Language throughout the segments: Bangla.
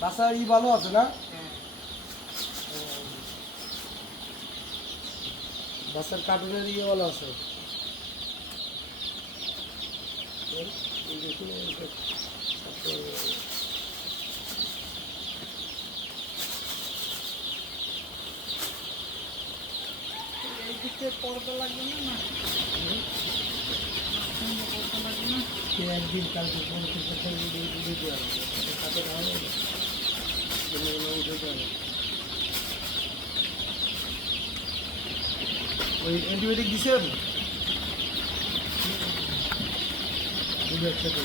বাচ্চা ই ভালো আছে না। বাচ্চার কার্টুনের ইয়ে ভালো আছে এই, এই দেখুন, এই দেখ, তারপরে- সে একদিন কালকে সত্তর দিন উঠে আসবে তাতে কোনো উঠে যাবে ওই দিছেন দুটো একসাথে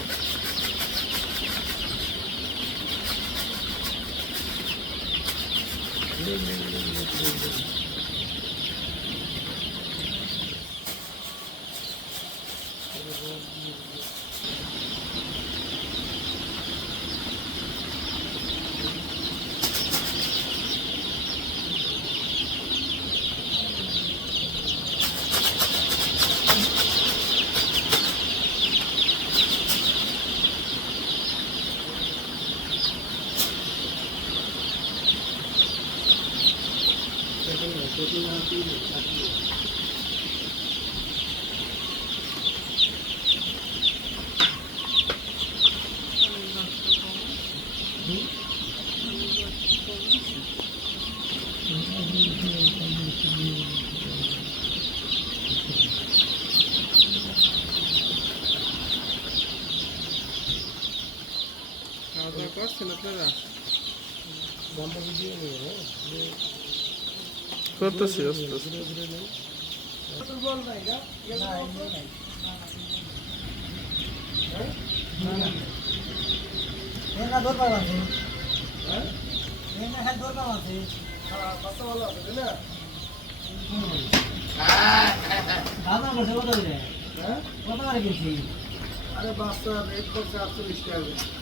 খাওয়া দাওয়া করছেন আপনারা দামটা দিয়ে নেবে হ্যাঁ যে করতেছি আস্তে আস্তে ঘুরে ঘুরে নেই দুর্বল নাই গা না এমনি নাই হ্যাঁ এনা দরকার আছে হ্যাঁ এনা খালি দরকার আছে হ্যাঁ, বাচ্চা ভালো আছে তাই না দাদা বসে কত করে হ্যাঁ কত করে কিনছি আরে বাচ্চা রেট করছে আটচল্লিশ টাকা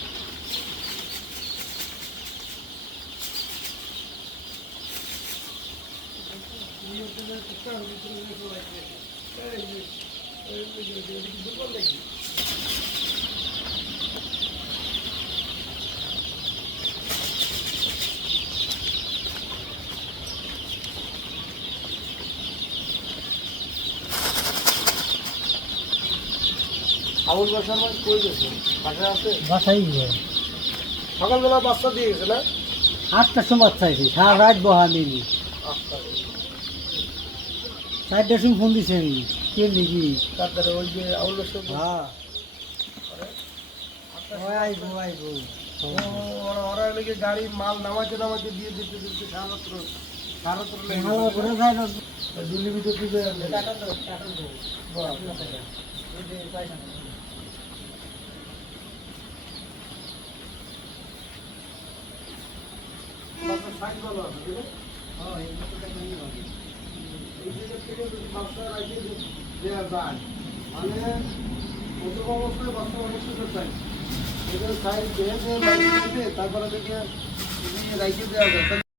আবুল বাসার মাছ কই গেছে? বাসায় আছে? বাসাই সকালবেলা বাচ্চা দিয়ে গেছে না? আটটার সময় চাইছি সারা রাত বহা নেই। আচ্ছা। সময় ফোন দিছেন। কে নিবি তারপরে ওই যে আবুল বাসার হ্যাঁ। ওই আইবো আইবো। ওরা ওরা এদিকে গাড়ি মাল নামাইতে নামাইতে দিয়ে দিতে দিতে সারাত্র সারাত্র ভালো করে যায় না দিল্লি ভিতর দিতে মানে প্রথম অবস্থায় বাচ্চা অনেক এদের সাইজ দেখে তারপরে থেকে রাইখে দেওয়া যায়